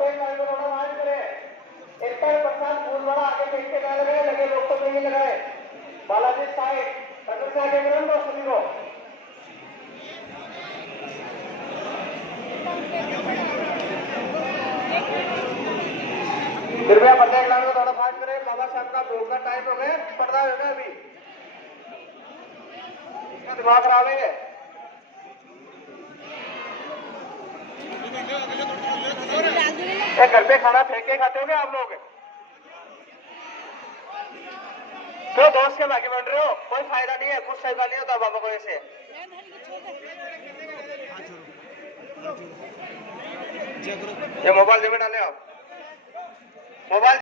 सफेद लाइन को थोड़ा मार्च करें। इतर प्रसाद फूलवाड़ा आगे पीछे बैठ गए, लगे लोग तो नहीं लगाए। बालाजी साइड कंट्रोल से आगे करें तो सभी को कृपया प्रत्येक लाइन को थोड़ा फास्ट करें। बाबा साहब का भोग का टाइम हो गया, पर्दा हो गया अभी, इसका दिमाग खराब है। घर पे खाना फेंक के खाते होगे आप लोग? क्यों दोस्त के भागे बढ़ रहे हो? कोई फायदा नहीं है, कुछ सही नहीं होता बाबा को ऐसे। ये मोबाइल जिम्मे डाले आप मोबाइल